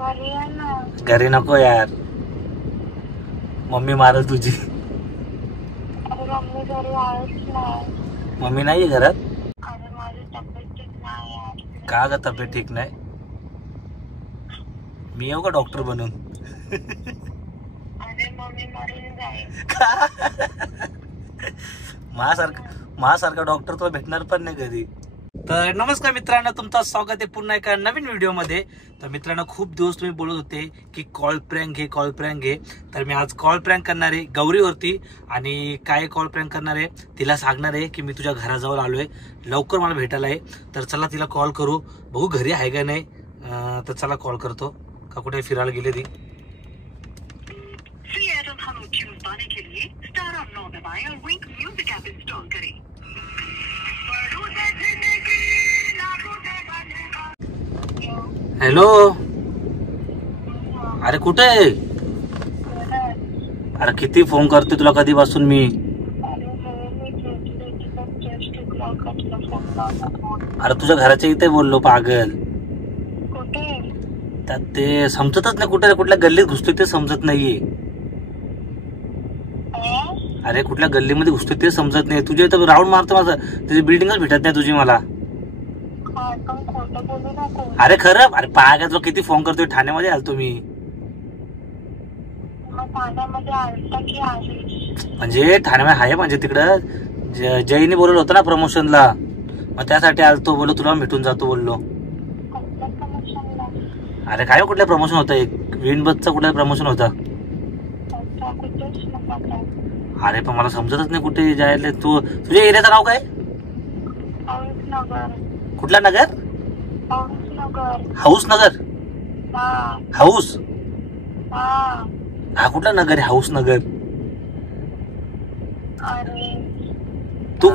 घरी नको यार, मम्मी मारल तुझी. मम्मी नाही घरात. का ग तब्येत ठीक नाही? मी येऊ का डॉक्टर बनून? माझ्यासारखा डॉक्टर तुला भेटणार पण नाही कधी. तर नमस्कार मित्रांनो, तुमचं स्वागत आहे पुन्हा एका नवीन व्हिडिओमध्ये. तर मित्रांनो, खूप दिवस तुम्ही बोलत होते की कॉल प्रँक घे. तर मी आज कॉल प्रँक करणार आहे गौरीवरती. आणि काय कॉल प्रँक करणार आहे तिला सांगणार आहे की मी तुझ्या घराजवळ आलोय, लवकर मला भेटायला आहे. तर चला तिला कॉल करू, बघू घरी आहे का नाही. तर चला कॉल करतो. का कुठे फिरायला गेले ती? हॅलो, अरे कुठे आहे? अरे किती फोन करते तुला कधीपासून मी. अरे तुझ्या घराच्या इथे बोललो पागल. त्यात ते समजतच नाही, कुठल्या गल्लीत घुसतोय ते समजत नाहीये. अरे कुठल्या गल्लीमध्ये घुसतोय ते समजत नाही. तुझ्या इथं राऊंड मारतो माझं, त्याची बिल्डिंगच भेटत नाही तुझी मला. अरे खरं, अरे पागल तुला किती फोन करतोय. ठाण्यामध्ये आलतो मी. म्हणजे ठाण्यामध्ये आहे, म्हणजे तिकडं जयने बोलवलं होतं ना प्रमोशनला, मग त्यासाठी आलतो. बोललो तुला भेटून जातो बोललो. अरे काय कुठलं प्रमोशन होतं? एक विनबसचं कुठलं प्रमोशन होतं. अरे पण मला समजतच नाही कुठे जायला. तुझ्या एरियाचं नाव काय? कुठला नगर? हाऊस नगर. हाऊस हा कुठला नगर आहे? हाऊस नगर. तू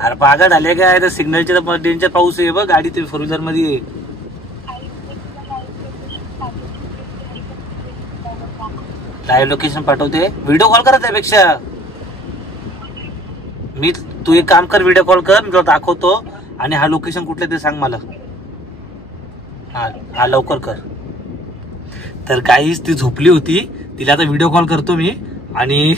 अरे पागल आले काय? सिग्नलच्या डेंजर पाऊस आहे बघ, गाडी तुम्ही फोर व्हीलर मध्ये. लाईव्ह लोकेशन पाठवते. व्हिडिओ कॉल करा त्यापेक्षा. तू एक काम कर, व्हिडिओ कॉल कर, मी तुला दाखवतो. आणि हा लोकेशन कुठलं ते सांग मला. हा लवकर कर. तर काहीच ती झोपली होती, तिला आता व्हिडिओ कॉल करतो मी. आणि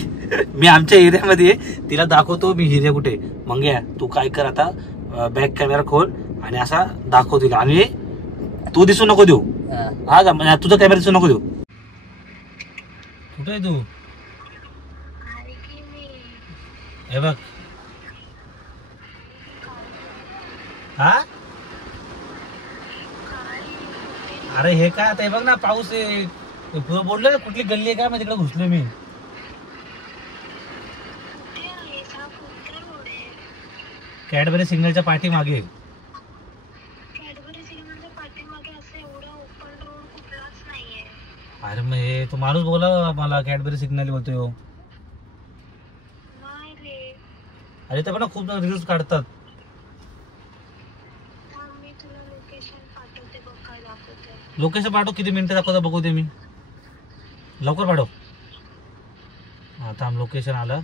मी आमच्या एरियामध्ये तिला दाखवतो मी एरिया कुठे. मग या तू काय कर, आता बॅक कॅमेरा खोल आणि असा दाखव तिला. आणि तू दिसू नको देऊ. हा का, म्हणजे तुझा कॅमेरा दिसू नको देऊ. कुठे आहे तू? हे बघ. हा अरे हे काय आता, हे बघ ना पाऊस आहे. बोललो कुठली गल्ली आहे काय, मग तिकडे घुसलो मी. कॅडबरी सिग्नलच्या पाठी मागे. अरे मग हे तू माणूस बोला मला, कॅडबरी सिग्नल बोलतोय. अरे ते पण खूप जण रील्स काढतात. लोकेशन पाठव, किती मिनिटं दाखवता बघू दे मी. लवकर पाठव. हा थांब, लोकेशन आलं.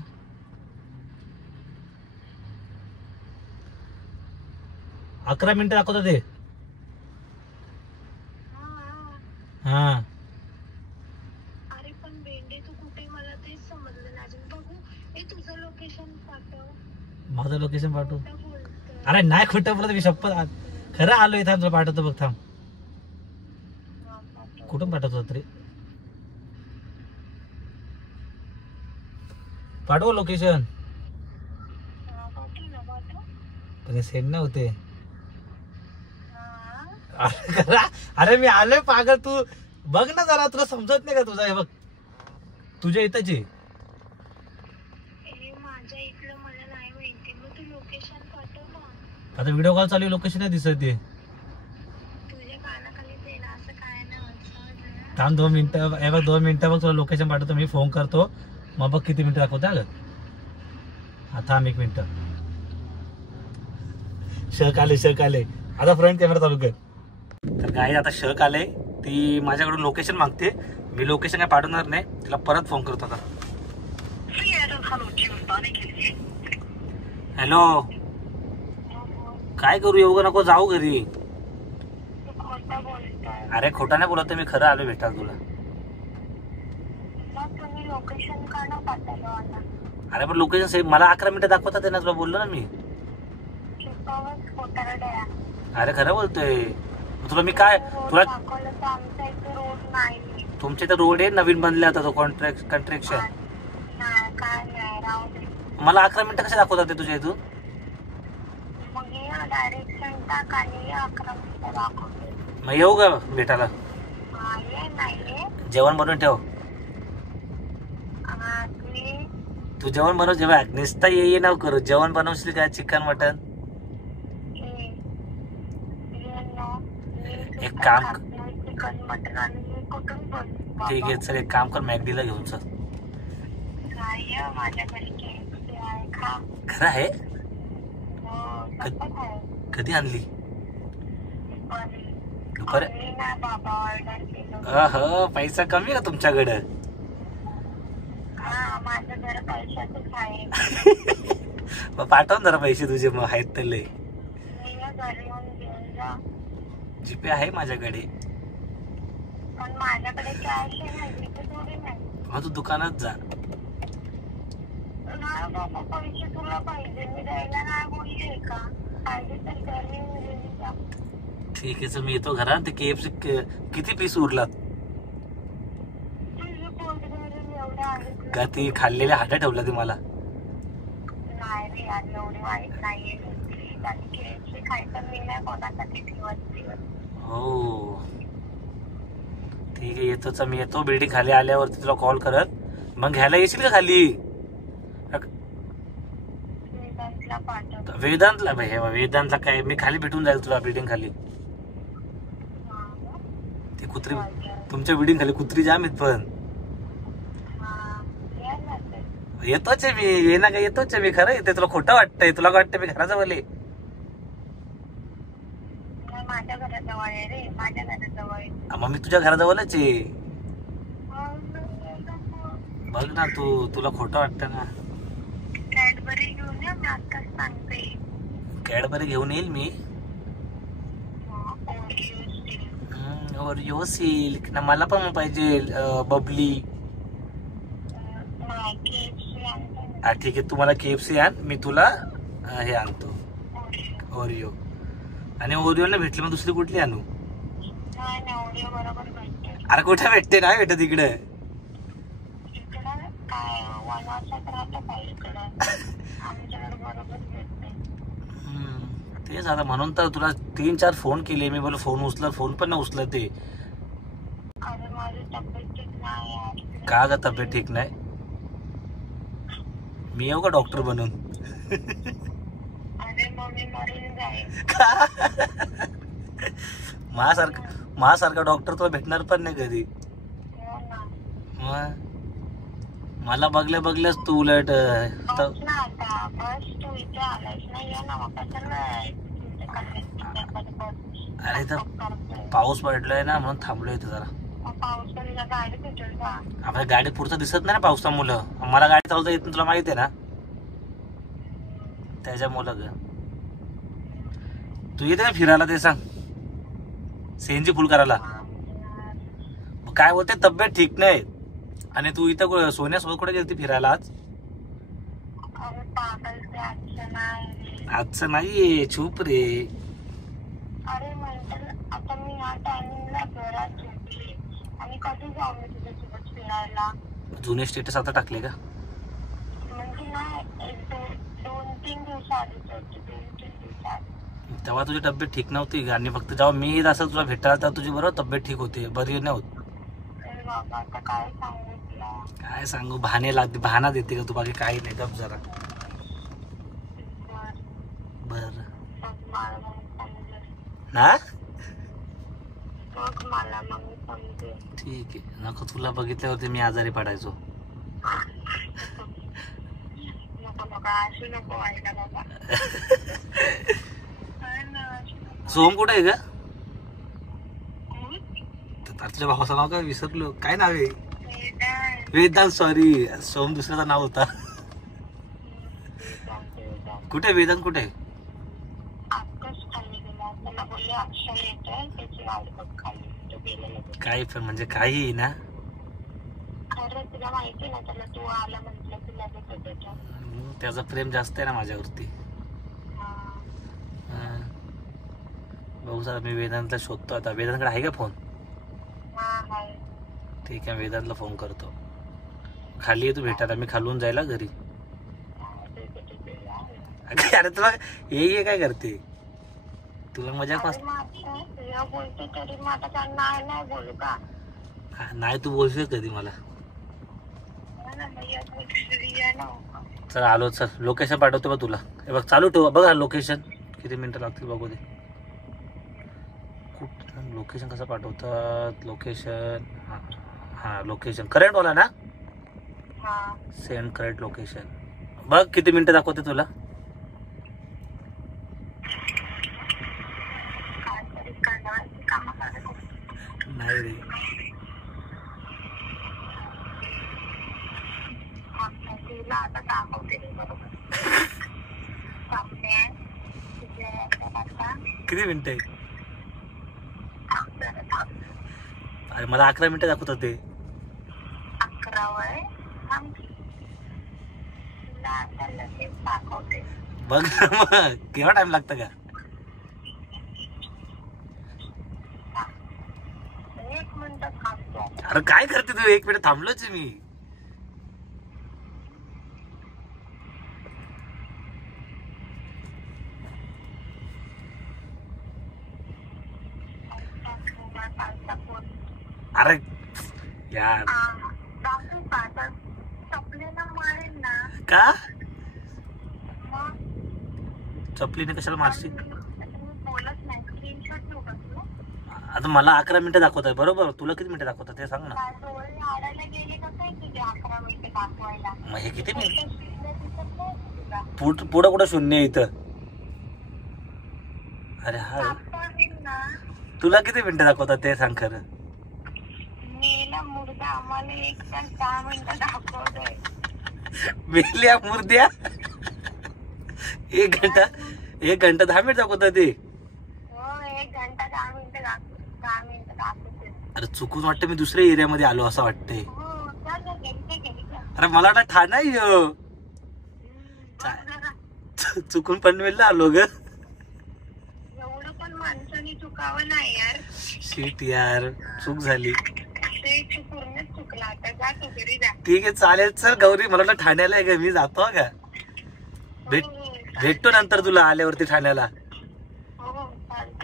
अकरा मिनिटं दाखवता ते. हा माझं लोकेशन पाठव. अरे नाही खोटं बोलत मी, शपथ खरं आलोय. थांब तुला पाठवतो बघ. थांब, कुठून पाठवतो तरी. पाठव लोकेशन. पण सेंड नाही होते. अरे मी आलोय पागल. तू बघ ना जरा, तुला समजत नाही का तुझा? हे बघ तुझ्या इथंच आहे. आता व्हिडिओ कॉल चालू, लोकेशन नाही दिसत ते. थांब 2 मिनिटं. हे बघ 2 मिनिटं बघ, तुला लोकेशन पाठवतो मी. फोन करतो मग बघ किती मिनिटं दाखवते. आलं. हा थांब 1 मिनिट. शक आले. आता फ्रंट कॅमेरा चालू कर. तर काय आता शक आले, ती माझ्याकडून लोकेशन मागते. मी लोकेशन काय पाठवणार नाही, तिला परत फोन करतो आता. हॅलो, काय करू? येऊ नको, जाऊ घरी. बोलताय? अरे खोटा नाही बोलत, मी खरं आलो भेटायला तुला. मग तुम्ही लोकेशन का ना पाठवलं मला? अरे पण लोकेशन सेम मला 11 मिनिटं दाखवतात ना, तुला बोललो ना मी. चिपळूण कोटारड्या. अरे खरं बोलतोय तुला मी. काय तुला दाखवलं तर आमच्या इथे रोड नाही. तुमच्या इथे रोड आहे नवीन बनले आता, तो कॉन्ट्रॅक्शन. नाही काय नाही, राहू दे. मला 11 मिनिटं कसे दाखवतात ते तुझ्या इथून? मग ये डायरेक्शन टाक आणि 11 मिनिटं दाखवते. मग येऊ का भेटायला? हा ये नाही ये. जेवण बनवून ठेव. तू जेवण बनव. जेव्हा नुसता ये नाव करू, जेवण बनवशील काय? Chicken mutton? एक काम चिकन मटन आणि कुठून बनवू? ठीक आहे चल, एक काम कर, मॅगडीला घेऊन चल. माझ्याकडे KFC आहे, खा. खरं आहे? हो, सपक आहे. कधी आणली? दुपारी. ना बाबा ऑर्डर केलं. पैसा कमी आहे का तुमच्याकडे? हा माझं जरा पैशाचंच आहे. मग पाठवून जरा पैसे तुझे, मग आहेत तर लय. घरी येऊन घेऊन जा. जीपे आहे माझ्याकडे. पण माझ्याकडे कॅश आहे, जीपे थोडी नाही. मग तू दुकानात जा. नाही बाबा, पैसे तुला पाहिजे, मी द्यायला नाही बोलले का? पाहिजे तर घरी येऊन घेऊन जा. ठीक आहे चल, मी येतो घरात. ते KFC किती पीस उरलात? तुझं पोट भरून एवढं आहे का ती खाल्लेल्या हाड्या ठेवल्या ती मला? नाही रे यार, एवढी वाईट नाहीये. आणि KFC खायचं मी नाही कोणासाठी ठेवत. हो ठीक आहे, येतोच मी. येतो बिल्डिंग खाली आल्यावरती तुला कॉल करत. मग घ्यायला येशील का खाली? वेदांतला वेदांतला काय, मी खाली भेटून जाईल तुला बिल्डिंग खाली. ती कुत्री तुमच्या बिल्डिंग खाली कुत्री जाम आहेत. पण येतोच आहे मी, ये ना काय येतोच आहे मी. खरं येते, तुला खोटं वाटतंय? तुला वाटतं मी घराजवळ आहे? माझ्या घराजवळ आहे रे, माझ्या घराजवळ आहे. मग मी तुझ्या घराजवळच आहे. बघ ना तू, तुला खोटं वाटतं ना. कॅडबरी घेऊन ये, मी आताच सांगते. कॅडबरी घेऊन येईल मी. ओरिओ सिल्क ना, मला पण पाहिजे बबली. ठीक आहे, तू मला KFC आण, मी तुला हे आणतो ओरिओ. आणि ओरिओला भेटली मग दुसरी कुठली आणू? अरे कुठे भेटते? नाही भेटत इकडे. तेच आता म्हणून तर तुला 3-4 फोन केले मी. बोल फोन उचल, फोन पण नाही उचलत ते. का ग तब्येत ठीक नाही? मी येऊ का डॉक्टर बनून? माझ्यासारखा डॉक्टर तो भेटणार पण नाही कधी. मला बघल्यास तू उलट. अरे तर पाऊस पडलाय ना, म्हणून थांबलोय इथे जरा. आपल्या गाडी पुढचं दिसत नाही ना पावसामुळं. मला गाडी चालवता येत नाही, तुला माहिती आहे ना. त्याच्यामुळं ग. तू येते ना फिरायला ते सांग, CNG फुल करायला. काय होते, तब्येत ठीक नाही. आणि तू इथं सोन्यासोबत कुठे गेलती फिरायला आज? आजचं नाहीये, चूप रे. अरे आता मी या टायमिंगला घरात झोपली आणि कधी जाऊ मी तुझ्यासोबत फिरायला? जुने स्टेटस आता टाकले का? म्हणजे नाही, 2-3 दिवसाआधीच होते, 2-3 दिवसाआधी. तेव्हा तुझी तब्येत ठीक नव्हती. आणि फक्त जेव्हा मी येत असेल तुला भेटायला, तेव्हा तुझी बरोबर तब्येत ठीक होते, बरी नाही होत. बाबा आता काय सांगू तुला? काय सांगू, बहाना देते का तू? बाकी काही नाही, गप जरा. बर ना, ठीक आहे. नको, तुला बघितल्यावरती मी आजारी पडायचो. सोम कुठे आहे का? तुझ्या भावाचं नाव काय विसरलो, काय नाव आहे? वेदांत. सॉरी, सोम दुसऱ्याचं नाव होता. कुठे वेदांत कुठे? आत्ताच खाली गेला, त्याला बोलले अक्षय येतोय, त्याची वाट बघ खाली. तू गेलेला काही पण म्हणजे काही ना. खरं तुला माहिती ना त्याला तू आला म्हटलं तुला त्याच्या त्याचं प्रेम जास्त आहे ना माझ्यावरती. भाऊ सर मी वेदांतला शोधतो आता. वेदांतकडे आहे का फोन? ठीक आहे वेदांतला फोन करतो. खाली आहे तू भेटायला? मी खालून जायला घरी. अरे तुला हे काय करते तुला मजा पास बोलते तरी मग आता नाही बोलू का? नाही तू बोलशील कधी मला. चल आलो. चल लोकेशन पाठवतो बघ तुला. हे बघ चालू ठेव बघा लोकेशन किती मिनिटं लागतील बघू दे. लोकेशन कसं पाठवतात? लोकेशन हा लोकेशन करेक्ट वाला ना. Send correct location. बघ किती मिनिटं दाखवते तुला. नाही रे किती मिनिटं आहे? अरे मला 11 मिनिटं दाखवत होते. 11 बघ ना मग केव्हा टाइम लागतं का? 1 मिनिट थांबतो. अरे काय करते तू? 1 मिनिट थांबलोच मी. अरे यार का चपलीने कशाला मारशील? आता मला 11 मिनिटं दाखवत आहे बरोबर. तुला किती मिनिटं दाखवतात ते सांग ना. मग हे किती मिनिट? पुढं कुठं शून्य इथं? अरे हा तुला किती मिनिटं दाखवतात ते सांग खरं. आम्हाला 1 तास 10 मिनिटं दाखवतोय. मेल्या मुर्द्या 1 घंटा 10 मिनिट दाखवतात ते. 1 घंटा 10 मिनिटं दाखवते. अरे चुकून वाटतं मी दुसऱ्या एरियामध्ये आलो असं वाटतंय. अरे मला वाटतं ठाणा यो चुकून पनवेलला आलो ग. एवढं पण माणसाने चुकावं नाही यार. शीट यार चूक झाली. पूर्णच चुकला. आता जा तू घरी जा. ठीक आहे चालेल. चल गौरी मला वाटलं ठाण्याला आहे का? मी जातो का. भेटतो नंतर तुला आल्यावरती ठाण्याला.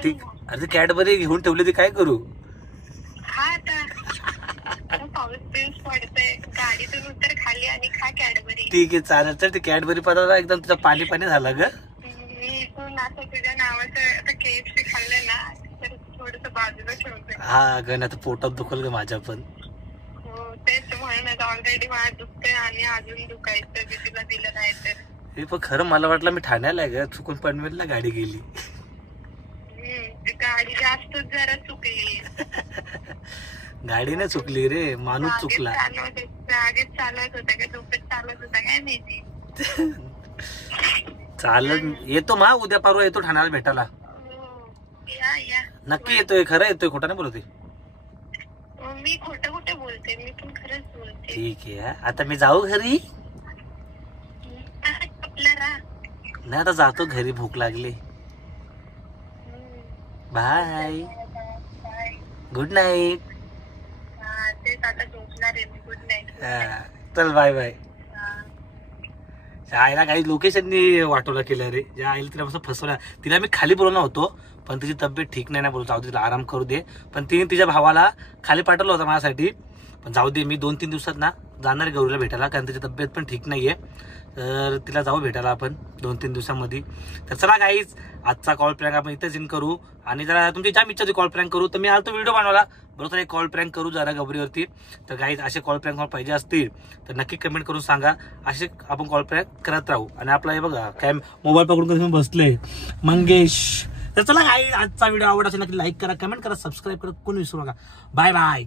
ठीक. अरे ती कॅडबरी घेऊन ठेवली ती काय करू? हा आता पाऊस पडतोय गाडीतून उतर खाली आणि खा कॅडबरी. ठीक आहे चालेल. तर ती कॅडबरी पदार्थ एकदम तुझं पाणी पाणी झालं ग. तू आता तुझ्या नावाचं आता KFC खाल्लं ना तर थोडस बाजूला ठेवतोय. हा गण आता पोटात दुखल ग माझ्या पण. हो तेच म्हणून ऑलरेडी मला दुखतंय आणि अजून दुखायचं मी तुला दिलं नाही तर. हे पण खरं मला वाटलं मी ठाण्याला आहे ग. चुकून पनवेलला गाडी गेली. गाडी जास्तच जरा चुकली. गाडी नाही चुकली रे माणूस चुकला. जागेत चालत होता का झोपेत चालत होता काय माहिती. चालत येतो मा उद्या परवा येतो ठाण्याला भेटायला. या नक्की येतोय? खरं येतोय खोटा नाही बोलते? मी खोटं खोटं बोलते. मी पण खरंच बोलते. ठीक आहे. आता मी जाऊ घरी? नाही आता जातो घरी. भूक लागली. बाय. Good night. चल बाय बाय. आईला काही लोकेशननी वाटवला केलं रे. ज्या आईला तिला फसवला. तिला मी खाली बोलवणार होतो पण तिची तब्येत ठीक नाही ना. बोलतो जाऊ दे तिला आराम करू दे. पण तिने तिच्या भावाला खाली पाठवलं होतं माझ्यासाठी. पण जाऊ दे मी 2-3 दिवसात ना जाणार आहे गौरीला भेटायला कारण तिची तब्येत पण ठीक नाहीये. तर तिला जाऊ भेटायला आपण 2-3 दिवसांमध्ये. तर चला गाईज आजचा कॉल प्रँक आपण इथेच इन करू. आणि जरा तुमची ज्या इच्छा होती कॉल प्रँक करू तर मी आलो तो व्हिडिओ बनवला बरोबर. एक कॉल प्रँक करू जरा गौरीवरती. तर गाईज असे कॉल प्रँक पाहिजे असतील तर नक्की कमेंट करून सांगा. असे आपण कॉल प्रँक करत राहू. आणि आपला हे बघा काय मोबाईल पकडून कधी बसले मंगेश. तर चला गाईज आजचा व्हिडिओ आवडला असेल नक्की लाईक करा, कमेंट करा, सबस्क्राईब करा, कोणी विसरू नका. Bye bye.